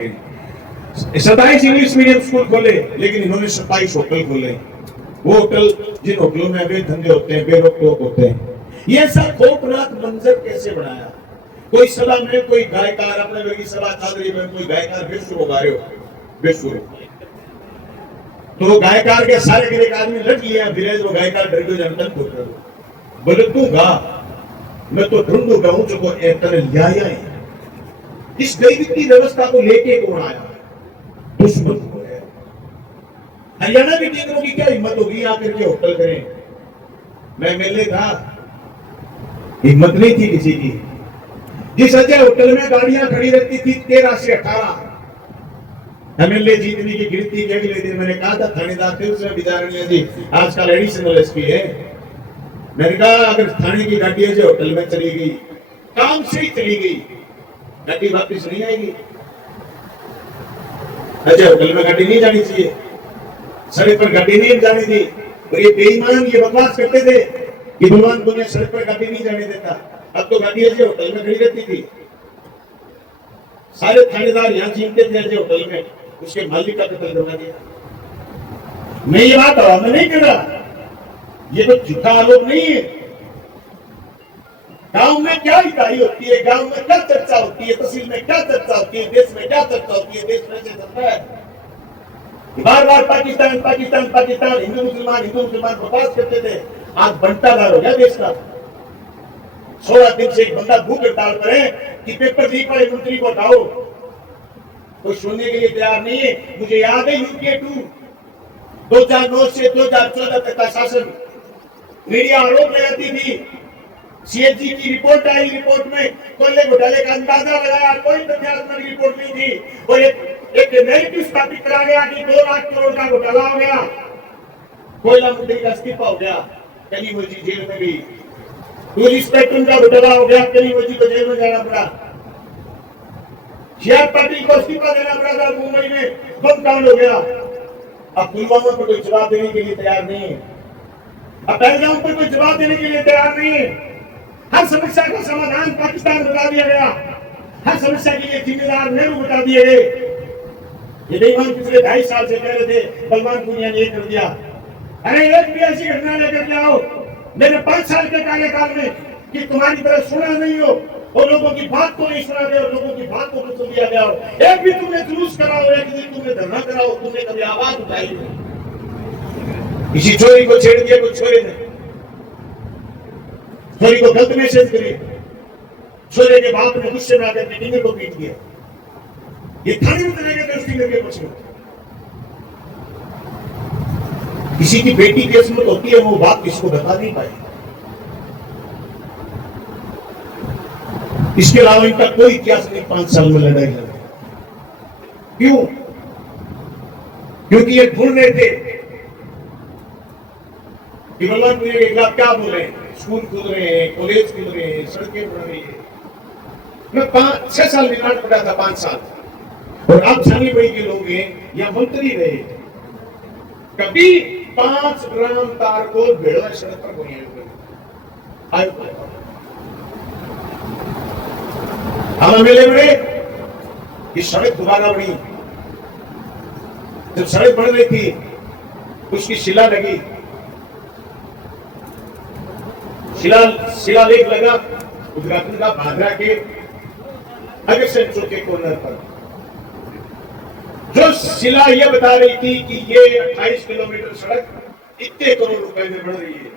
27 English medium school खोले, लेकिन इन्होंने 27 होटल खोले। वो होटल जिन होटलों में अवैध धंधे होते हैं, बेरोक टोक होते हैं। ये सब खौफनाक मंजर कैसे बनाया। कोई सभा में कोई गायकार, अपने लोग सभा चल रही है, कोई गायकार बेसुर गा रहे हो, बेसुर, तो गायकार के सारे गिरे एक आदमी लट लिया, फिर वो गायकार डर गए, जनतन को बोले तू गा, मैं तो ढूंढू गाऊं जो को तने लिया है। इस दैविक व्यवस्था को लेके कौन आया? दुश्मन को है। हरियाणा के टीचरों की क्या हिम्मत होगी आकर के होटल करें। मैं मिलने था, हिम्मत नहीं थी किसी की। जिस अजय होटल में गाड़ियां खड़ी रहती थी 13 से 18, एमएलए जीतने की गिनती के अगले दिन मैंने कहा था थानेदार थे उसमें विचारणीय जी आजकल एडिशनल एसपी है। मैंने कहा अगर थाने की गाड़ी जो होटल में चली गई, काम से ही चली गई, गाड़ी वापस नहीं आएगी। अजय होटल में गाड़ी नहीं जानी चाहिए, सड़क पर गाड़ी नहीं जानी थी। और ये बेईमान ये बकवास करते थे कि भगवान को सड़क पर गाड़ी नहीं जाने देता। अब तो गाड़ी अजय होटल में खड़ी रहती थी। सारे थानेदार यहाँ जीतते थे अजय होटल में, उसके मालिक का कत्ल करवा दिया। मैं ये बात हवा में नहीं कर रहा, ये तो झूठा आरोप नहीं है। गांव में क्या इकाई होती है, गांव में क्या चर्चा होती है, तहसील में क्या चर्चा होती है, देश में क्या चर्चा होती है, देश में से चलता है। बार बार पाकिस्तान पाकिस्तान पाकिस्तान, हिंदू मुसलमान बकवास करते थे। आज बंटाधार हो गया देश का। 16 दिन से एक बंदा भूख हड़ताल पर है कि पेपर लीक वाले मंत्री को हटाओ, कोई सुनने के लिए तैयार नहीं है। मुझे याद है यूपीए 2 2009 से 2014 तक का शासन, मीडिया आरोप लगाती थी। सीएजी की रिपोर्ट आई, रिपोर्ट में कोयले घोटाले का अंदाजा लगाया, कोई तथ्यात्मक रिपोर्ट नहीं थी। और एक नैरेटिव स्थापित करा गया कि 2 लाख करोड़ का घोटाला हो गया, कोयला मंत्री का इस्तीफा हो गया, कहीं मुझे जेल में भी, टूरिस्ट स्पेक्ट्रम का घोटाला हो गया, कहीं मुझे को जेल में जाना पड़ा, शेयर पार्टी को इस्तीफा देना पड़ा था, मुंबई में बम कांड हो गया। अब पुलवामा पर कोई जवाब देने के लिए तैयार नहीं है, अब पहलगाम पर कोई जवाब देने के लिए तैयार नहीं है। हर समस्या का समाधान पाकिस्तान बता दिया गया, हर समस्या के लिए जिम्मेदार नेहरू बता दिए गए। ये बेईमान पिछले 2.5 साल से कह रहे थे बलवान पुनिया ने ये कर दिया। अरे एक भी ऐसी घटना लेकर के आओ मेरे 5 साल के कार्यकाल में कि तुम्हारी तरह सुना नहीं हो और लोगों की बात को नहीं सुना गया और लोगों की बात को सुन दिया गया हो। एक भी तुमने जुलूस कराओ, एक दिन तुमने धरना कराओ, तुमने कभी आवाज उठाई नहीं। किसी चोरी को छेड़ दिया, कोई छोरे ने चोरी को गलत मैसेज करे, छोरे के बाप ने गुस्से में आकर टिंगर को पीट दिया। ये थाने में चले गए टिंगर के पक्ष में। किसी की बेटी की किस्मत होती है, वो बात किसको बता नहीं पाए। इसके अलावा इनका कोई इतिहास नहीं 5 साल में लड़ाई लड़ी। क्यों? क्योंकि ये ढूंढ रहे थे कि भगवान पुनिया के खिलाफ क्या बोले। स्कूल खुल रहे हैं, कॉलेज खुल रहे हैं, सड़कें बन रही है। मैं 6 साल रिमांड पड़ा था, 5 साल, और अब जानी भाई के लोग हैं या मंत्री रहे, कभी 5 ग्राम तार को भेड़वा सड़क पर कोई आए। हम मेले बड़े कि सड़क दोबारा बनी। जब सड़क बन रही थी उसकी शिला लगी, शिलालेख लगा उद्घाटन का भादरा के अग्रसेन चौक के कॉर्नर पर। जो शिला यह बता रही थी कि ये 28 किलोमीटर सड़क इतने करोड़ रुपए में बन रही है,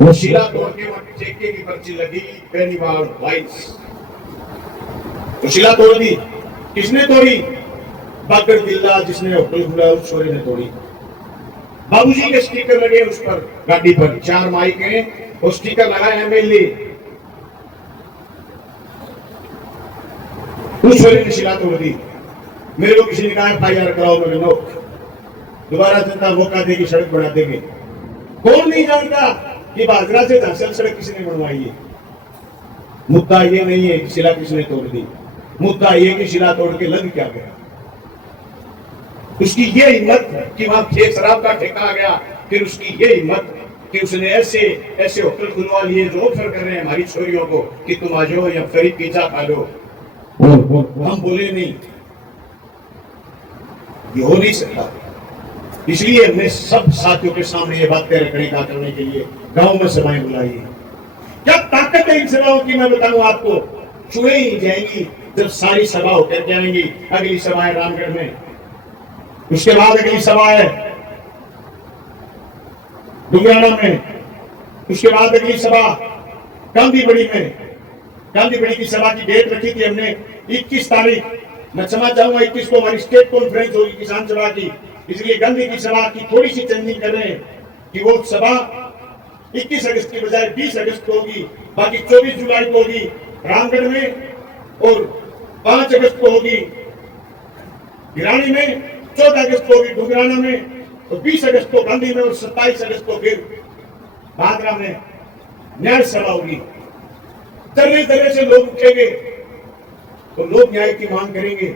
वो शिला तोड़ के वहां चेके की पर्ची लगी बेनीवाल वाइस। वो शिला तोड़ दी। किसने तोड़ी? बाकर दिल्ला जिसने होटल खुला उस छोरे ने तोड़ी। बाबूजी के स्टिकर लगे उस पर, गाड़ी पर 4 माइक है, वो स्टिकर लगाया एमएलए। उस छोरे ने शिला तोड़ दी। मेरे को किसी ने कहा FIR कराओ, मैंने नो, दोबारा जनता मौका देगी, सड़क बना देंगे। कौन नहीं जानता कि बाजरा से धरसल सड़क किसने बनवाई है। मुद्दा ये नहीं है कि शिला किसने तोड़ दी, मुद्दा ये कि शिला तोड़ के लग क्या गया। उसकी ये हिम्मत कि वहां शराब का ठेका आ गया, फिर उसकी ये हिम्मत कि उसने ऐसे ऐसे होटल खुलवा लिए जो ऑफर कर रहे हैं हमारी छोरियों को कि तुम आ जाओ या फ्री पिज्जा खा लो। हम बोले नहीं, ये हो नहीं सकता। इसलिए हमने सब साथियों के सामने ये बातें रखने का करने के लिए गांव में सभाएं बुलाई है। क्या ताकत है इन सभाओं की, मैं बताऊं आपको, छुए ही जाएंगी जब सारी सभा होकर के आएंगी। अगली सभा है रामगढ़ में, उसके बाद अगली सभा है डुंगराना में, उसके बाद अगली सभा गांधीबड़ी में। गांधीबड़ी की सभा की डेट रखी थी हमने 21 तारीख। मैं क्षमा चाहूंगा, 21 को हमारी स्टेट कॉन्फ्रेंस होगी किसान सभा की, इसलिए गांधी की सभा की थोड़ी सी चेंजिंग कर रहे हैं कि वो सभा 21 अगस्त की बजाय 20 अगस्त को होगी। बाकी 24 जुलाई को होगी रामगढ़ में और 5 अगस्त को होगी गिरानी में, 14 अगस्त को होगी डुंगराना में और 20 अगस्त को गांधी में और 27 अगस्त को फिर भादरा में न्याय सभा होगी। तरह तरह से लोग उठेंगे तो लोग न्याय की मांग करेंगे।